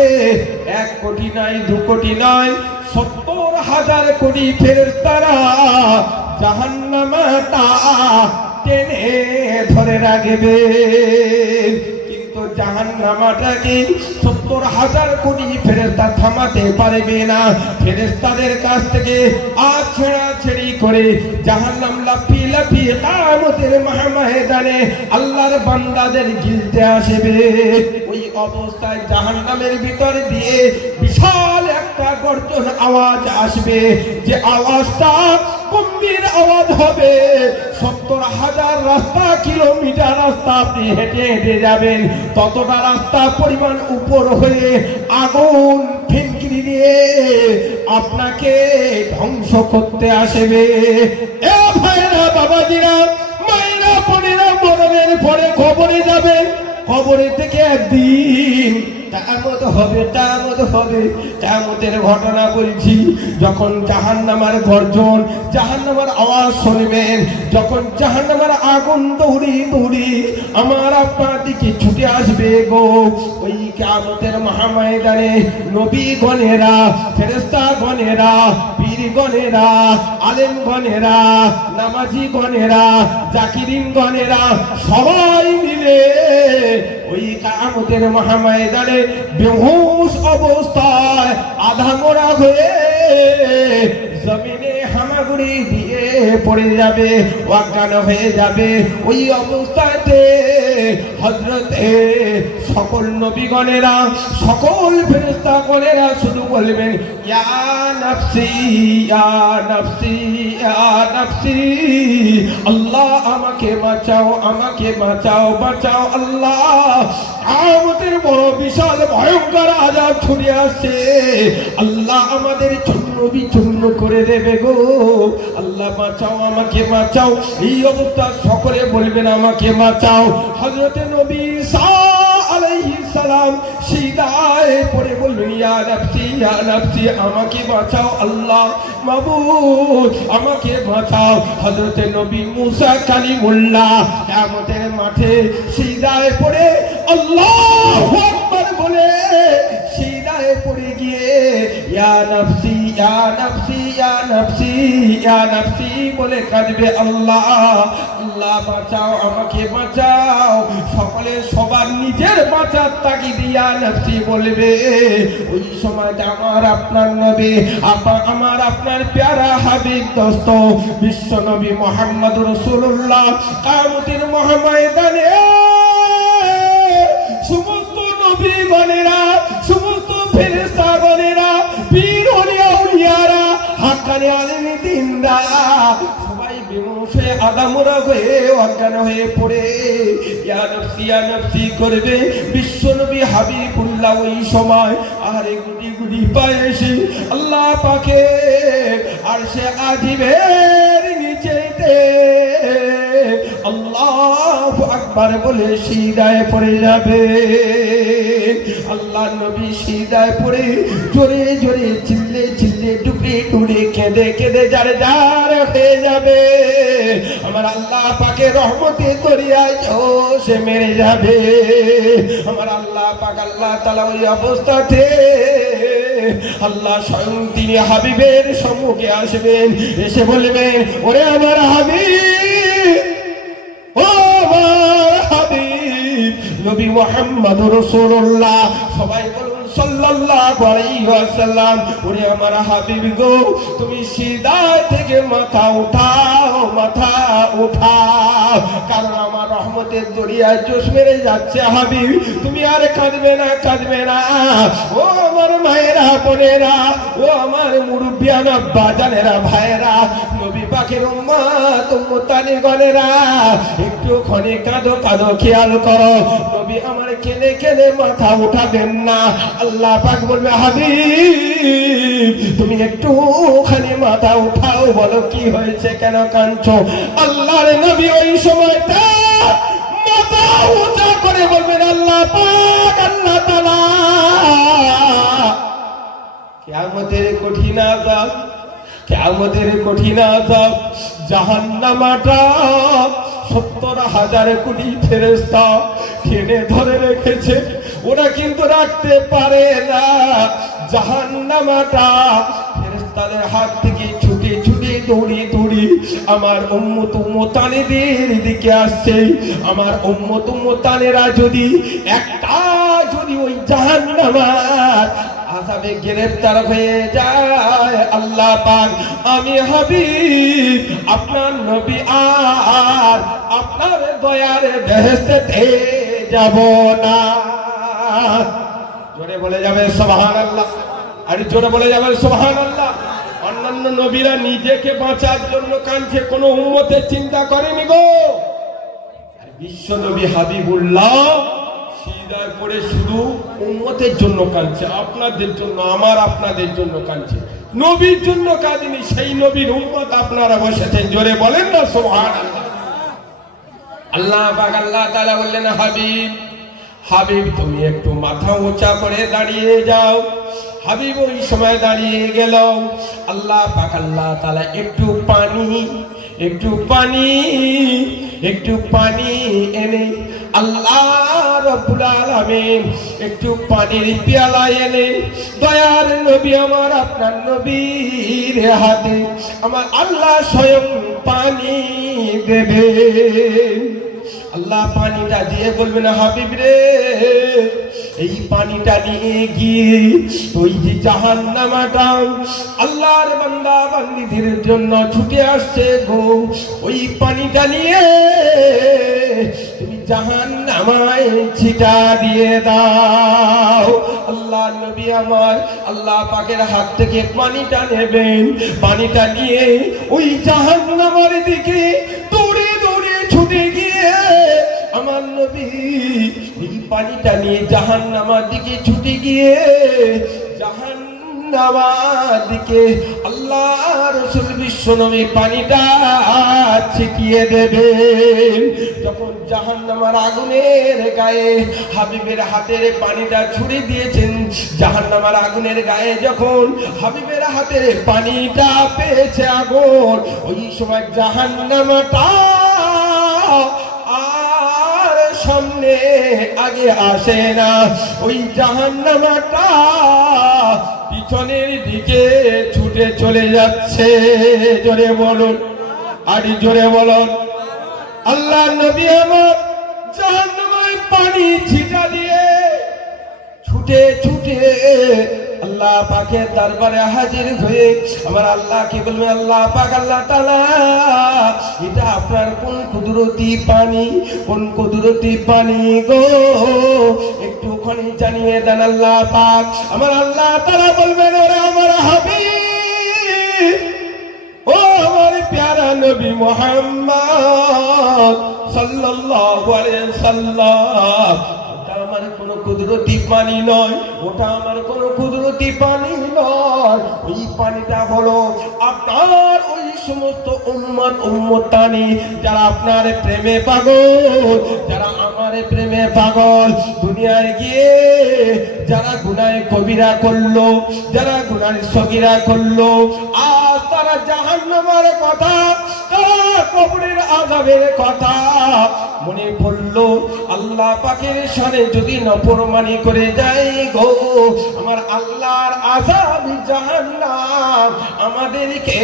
1 কোটি নয়, 2 কোটি নয়, 70,000 কোটি ফেরেশতারা জাহান্নামটা টেনে ধরে রাখবে। কিন্তু জাহান্নামটাকে 70,000 কোটি ফেরেশতা থামাতে পারবে না। ফেরেশতাদের কাছ থেকে আজ ছেড়াছেড়ি করে জাহান্নাম লাফিয়ে লাফিয়ে কিয়ামতের মহাময়দানে আল্লাহর বান্দাদের গিলতে আসবে। ওই অবস্থায় জাহান্নামের ভিতর দিয়ে বিশাল একটা গর্জন আওয়াজ আসবে, যে আওয়াজটা গম্ভীর আওয়াজ হবে। 70,000 রাস্তা, কিলোমিটার রাস্তা আপনি হেঁটে হেঁটে যাবেন, ততটা রাস্তা পরিমাণ উপর হয়ে আগুন ফিনকিরি দিয়ে আপনাকে ধ্বংস করতে আসবে। এ ভাইরা, বাবাজিরা, মায়েরা, বোনেরা, মরণের পরে কবরে যাবেন। কবরে থেকে একদিন কিয়ামত হবে, কিয়ামত হবে। কিয়ামতের ঘটনা বলছি। যখন জাহান্নামের গর্জন, জাহান্নামের আওয়াজ শুনবেন, যখন জাহান্নামের আগুন দৌড়ি দৌড়ি আমার আপনার দিকে ছুটে আসবে গো, ওই কিয়ামতের মহাময়দানে নবীগণেরা, ফেরেশতাগণেরা, পীরগণেরা, আলেমগণেরা, নামাজিগণেরা, জাকিরিনগণেরা সবাই মিলে ওই কিয়ামতের মহাময়দানে বেহুশ অবস্থায় আধামরা হয়ে জমিনে হামাগুড়ি দিয়ে পড়ে যাবে, অজ্ঞান হয়ে যাবে। ওই অবস্থাতে হযরতে সকল নবীগণেরা সকল ফেরেশতাগণেরা শুধু বলবেন ইয়া নাফসি ইয়া নাফসি ইয়া নাফসি, আল্লাহ আমাকে বাঁচাও, আমাকে বাঁচাও, বাঁচাও আল্লাহ। কিয়ামতের বড় বিশাল ভয়ঙ্কর আযাব ছুটে আসছে, আল্লাহ আমাদের চূর্ণ বিচূর্ণ করে দেবে গো। আল্লাহ বাঁচাও, আমাকে বাঁচাও। এই অবস্থা সকলে বলবেন আমাকে বাঁচাও। হযরতে নবী ঈসা আলাইহিস সালাম সিজদায় পড়ে বললেন ইয়া নাফসি ইয়া নাফসি, আমাকে বাঁচাও আল্লাহ, মাবুদ আমাকে বাঁচাও। হযরতে নবী মুসা কালিমুল্লাহ কিয়ামতের মাঠে সিজদায় পড়ে আল্লাহু আকবার বলে সিজদায় পড়ে গিয়ে ইয়া নাফসি ইয়া নাফসি ইয়া নাফসি ইয়া নাফসি বলে কাঁদবে আল্লাহ, আল্লাহ বাঁচাও, আমাকে বাঁচাও। সকলে সবার নিজের বাঁচার তাগিদ ইয়া নাফসি বলবে। ওই সময়টা আমার আপনার নবী আমার আপনার প্যারা হাবিব দোস্ত বিশ্ব নবী মুহাম্মদ রাসূলুল্লাহ কিয়ামতের মহাময়দানে সমস্ত নবীগণেরা, সমস্ত ফেরেশতাগণেরা, পীর আউলিয়ারা, হাক্কানি আলেমে দিনরা সবাই বেহুশ হয়ে আদামরা হয়ে অজ্ঞান হয়ে পড়ে ইয়া নাফসি করবে। বিশ্ব নবী হাবিবুল্লাহ ওই সময় আরে গুটি গুটি পায়ে এসে আল্লাহ পাকে আরশে আজিমের নিচেতে আল্লাহু আকবার বলে সিজদায় পড়ে যাবে। আল্লাহ নবী সিজদায় পড়ে জোরে জোরে চিল্লে চিল্লে ডুবে ডুবে কেঁদে কেঁদে যারে যার হয়ে যাবে। আমার আল্লাহ পাকে রহমতের দরিয়ায় সে মেরে যাবে। আমার আল্লাহ পাক আল্লাহ তাআলা ওই অবস্থাতে আল্লাহ স্বয়ং তিনি হাবিবের সম্মুখে আসবেন, এসে বলবেন ওরে আমার হাবিব, ও আমার হাবিব নবী মুহাম্মদুর রাসূলুল্লাহ, সবাই বলুন সাল্লাল্লাহু আলাইহি ওয়াসাল্লাম। ওরে আমার হাবিব গো, তুমি সিজদা থেকে মাথা উঠাও, মাথা উঠাও, কারণ আমার রহমতের দরিয়ায় জোশ মেরে যাচ্ছে হাবিব। তুমি আর কাঁদবে না, কাঁদবে না। ও আমার মায়েরা, বোনেরা, ও আমার মুরব্বিয়ান আব্বা জানেরা, ভাইয়েরা, নবী পাকের উম্মত উম্মতানিগণেরা, একটু ক্ষণে কাঁদো, কাঁদো, খেয়াল করো। নবী আমার কেঁদে কেঁদে মাথা উঠাবেন না। আল্লাহ পাক বলবে হাবিব তুমি একটুখানি মাথা উঠাও, বলো কি হয়েছে, কেন কাঁদছো? আল্লাহর নবী ওই সময়টা মাথা উঁচা করে বলবেন আল্লাহ পাক, আল্লাহ তাআলা কিয়ামতের কঠিন আযাব, কিয়ামতের কঠিন আযাব, জাহান্নামটা 70,000 কোটি ফেরেশতা টেনে ধরে রেখেছে, ওরা কিন্তু রাখতে পারে না। জাহান্নামটা ফেরেশতাদের হাত থেকে ছুটে ছুটে দৌড়ি দৌড়ি আমার উম্মত উম্মতানেদের দিকে আসছে। আমার উম্মত উম্মতানেরা যদি একটা যদি ওই জাহান্নামের আযাবে গ্রেফতার হয়ে যায়, আল্লাহ পাক আমি হাবিব আপনার নবী আর আপনার দয়ার বেহেশতে যাব না। জোরে বলে যাবে সুবহানাল্লাহ, আর জোরে বলে যাবে সুবহানাল্লাহ। অন্যান্য নবীরা নিজেকে বাঁচার জন্য কাঁদছে, কোনো উম্মতের চিন্তা করেনি গো। বিশ্ব নবী হাবিবুল্লাহ সিজদায় পড়ে শুধু উম্মতের জন্য কাঁদছে, আপনাদের জন্য, আমার আপনাদের জন্য কাঁদছে, নবীর জন্য কাঁদেনি। সেই নবীর উম্মত আপনারা বসেছেন, জোরে বলেন না সুবহানাল্লাহ। আল্লাহ পাক আল্লাহ তাআলা বললেন হাবিব, হাবিব তুমি একটু মাথা উঁচা করে দাঁড়িয়ে যাও। হাবিব ওই সময় দাঁড়িয়ে গেল। আল্লাহ পাক আল্লাহ তাআলা একটু পানি, একটু পানি, একটু পানি এনে আল্লাহ রাব্বুল আলামিন একটু পানির পেয়ালা এনে দয়ার নবী আমার আপনার নবীর হাতে আমার আল্লাহ স্বয়ং পানি দেবে। আল্লাহ পানিটা দিয়ে বলবেন হাবিব রে, এই পানিটা নিয়ে গিয়ে ওই যে জাহান্নামটা আল্লাহর বান্দা বান্দীদের জন্য ছুটে আসছে গো, ওই পানিটা নিয়ে তুমি জাহান্নামায় ছিটা দিয়ে দাও। আল্লাহ নবী আমার আল্লাহ পাকের হাত থেকে পানিটা নেবেন, পানিটা নিয়ে ওই জাহান্নামের দিকে দৌড়ে দৌড়ে ছুটে গিয়ে আমার নবী এই পানিটা নিয়ে জাহান্নামের দিকে ছুটে গিয়ে জাহান্নামের দিকে আল্লাহ রাসূল বিশ্বনবী পানিটা ছিটিয়ে দেবেন। যখন জাহান্নামের আগুনের গায়ে হাবিবের হাতের পানিটা ছুড়ে দিয়েছেন, জাহান্নামের আগুনের গায়ে যখন হাবিবের হাতের পানিটা পেয়েছে আগুন, ওই সময় জাহান্নামটা আর সামনে আগে আসে না, ওই জাহান্নামটা পিছনের দিকে ছুটে চলে যাচ্ছে। জোরে বলুন, আর জোরে বলুন। আল্লাহ নবী আমার জাহান্নামের পানি ছিটা দিয়ে ছুটে ছুটে আল্লাহ পাকের দরবারে হাজির হয়ে আমার আল্লাহকে বলবে, আল্লাহ পাক, আল্লাহ তাআলা, এটা আপনার কোন কুদরতি পানি, কোন কুদরতি পানি গো, একটুখানি জানিয়ে দেন আল্লাহ পাক। আমার আল্লাহ তাআলা বলবেন, ওরে আমার হাবিব, ও আমার প্যারা নবী মুহাম্মদ সাল্লাল্লাহু আলাইহি সাল্লাম, ওটা আমার কোনো কুদরতি পানি নয়, ওটা আমার কোনো কুদরতি পানি নয়। ওই পানিটা হলো আপনার ওই সমস্ত উম্মত উম্মতানি যারা আপনার প্রেমে পাগল, যারা আমার প্রেমে পাগল, দুনিয়ায় গিয়ে যারা গুনাহে কবিরা করলো, যারা গুনাহে সগীরা করলো, আজ তারা জাহান্নামের কথা, তারা কবরের আযাবের কথা মনে পড়লো। আল্লাহ পাকের শানে যদি নাফরমানি করে যায় গো, আমার আল্লাহর আযাব জাহান্নাম আমাদেরকে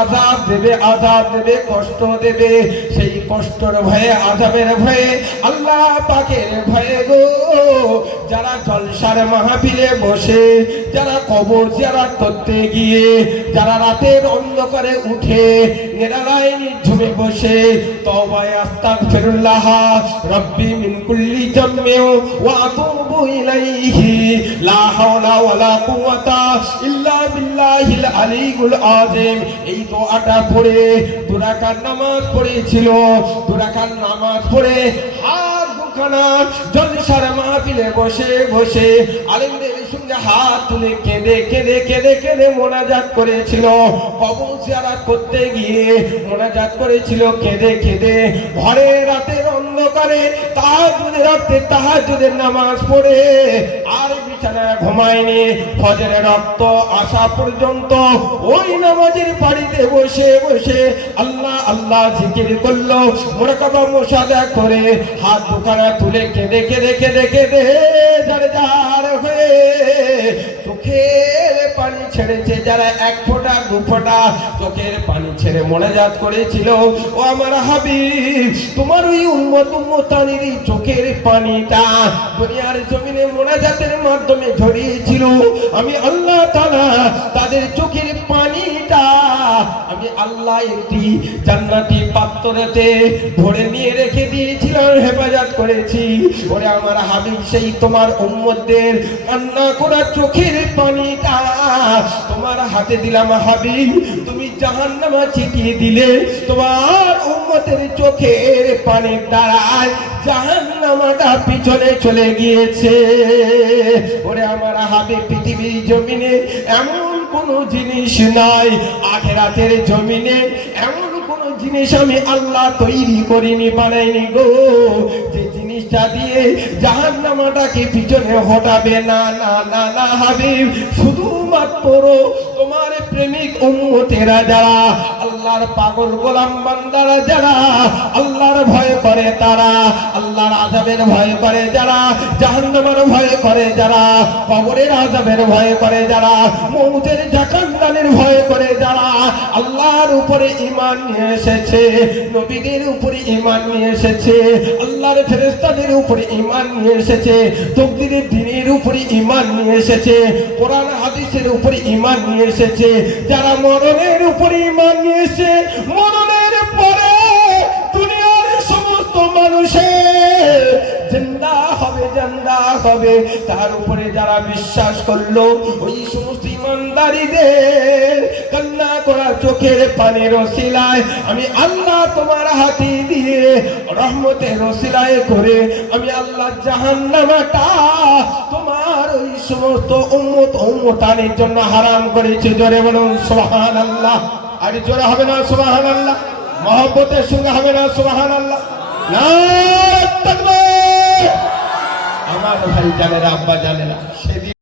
আযাব দেবে, আযাব দেবে, কষ্ট দেবে। সেই কষ্টের ভয়ে, আযাবের ভয়ে, আল্লাহ পাকের ভয়ে গো, যারা জলসার মাহফিলে বসে, যারা কবর জিয়ারত করতে গিয়ে, যারা রাতের অন্ধকারে উঠে নিরালায় নিঝুমে বসে তওবায়ে আস্তাগফিরুল্লাহ রাব্বি মিন কুল্লি জামমি ওয়া আতুবু ইলাইহি লা হাওলা ওয়ালা কুওয়াতা ইল্লা বিল্লাহিল আলিয়্যুল আযীম, এই দোয়াটা পড়ে দুরাকাত নামাজ পড়েছিল। দুরাকাত নামাজ পড়ে হাত দুখানা জলসার মাহফিলে বসে বসে আলেমদের সঙ্গে হাত তুলে কেঁদে কেঁদে কেঁদে কেঁদে মোনাজাত করেছিল। কবর জিয়ারত করতে গিয়ে মোনাজাত করেছিল কেঁদে কেঁদে। ঘরে রাতের অন্ধকারে তাহাজ্জুদের রাতে তাহাজ্জুদের নামাজ পড়ে আর বিছানায় ঘুমায়নি। ফজরের রক্ত আসা পর্যন্ত ওই নামাজের পাড়িতে বসে বসে আল্লাহ আল্লাহ জিকির করলো, মুরাকাবা মুশাহাদা করে হাত দুখানা তুলে কেঁদে কেঁদে কেঁদে কেঁদে যার যার হয়ে চোখের পানি ছেড়েছে, যারা এক ফোঁটা দু ফোঁটা চোখের পানি ছেড়ে মোনাজাত করেছিল। ও আমার হাবিব, তোমার ওই উম্মত উম্মতানির চোখের পানিটা দুনিয়ার জমিনে মোনাজাতের মাধ্যমে ঝরিয়েছিল। আমি আল্লাহ তাআলা তাদের চোখের পানিটা আমি আল্লাহ একটি জান্নাতি পাত্রতে ভরে নিয়ে রেখে দিয়েছিলাম, হেফাজত করেছি। ওরে আমার হাবিব, সেই তোমার উম্মতদের কান্না করা চোখের পানিটা তোমার হাতে দিলাম হাবিব, তুমি জাহান্নামে ছিটিয়ে দিলে। তোমার উম্মতের চোখের পানির দ্বারায় জাহান্নামটা পিছনে চলে গিয়েছে। ওরে আমার হাবিব, পৃথিবীর জমিনে এমন কোন জিনিস নাই, আখিরাতের জমিনে এমন কোন জিনিস আমি আল্লাহ তৈরি করিনি, বানাইনি গো, যে জিনিসটা দিয়ে জাহান্নামটাকে পিছনে হটাবে না। না না না হাবিব, শুধুমাত্র তোমার প্রেমিক উম্মতেরা যারা, আল্লাহর পাগল গোলাম বান্দারা যারা আল্লাহর ভয় করে, তারা আল্লাহর আযাবের ভয় করে যারা, জাহান্নামের ভয় করে যারা, কবরের আযাবের ভয় করে যারা, মউতের জাকান্দানের ভয় করে যারা, আল্লাহর উপরে ঈমান নিয়ে এসেছে, নবীদের উপরে ঈমান নিয়ে এসেছে, আল্লাহর ফেরেশতাদের উপরে ঈমান নিয়ে এসেছে, তাকদীরের দ্বীনের উপরে ঈমান নিয়ে এসেছে, কোরআন হাদিসের উপরে ঈমান নিয়ে এসেছে, যারা মরণের উপরে ঈমান নিয়ে এসেছে, মরণের পরে দুনিয়ার সমস্ত মানুষের হবে। তার উপরে যারা বিশ্বাস করলো ওই সমস্ত ইমানদারীদের কান্না করা চোখের পানির ওসিলায় আমি আল্লাহ তোমার হাতে দিয়ে রহমতের ওসিলায় করে আমি আল্লাহ জাহান্নামটা তোমার ওই সমস্ত উম্মতানের জন্য হারাম করেছে। জোরে বলুন সুবহানাল্লাহ। আর জোরে হবে না সুবহানাল্লাহ? মহব্বতের সঙ্গে হবে না সুবহানাল্লাহ? নারে তাকবীর। আমার ভাই জানেরা, আব্বা জানেরা, সেদিন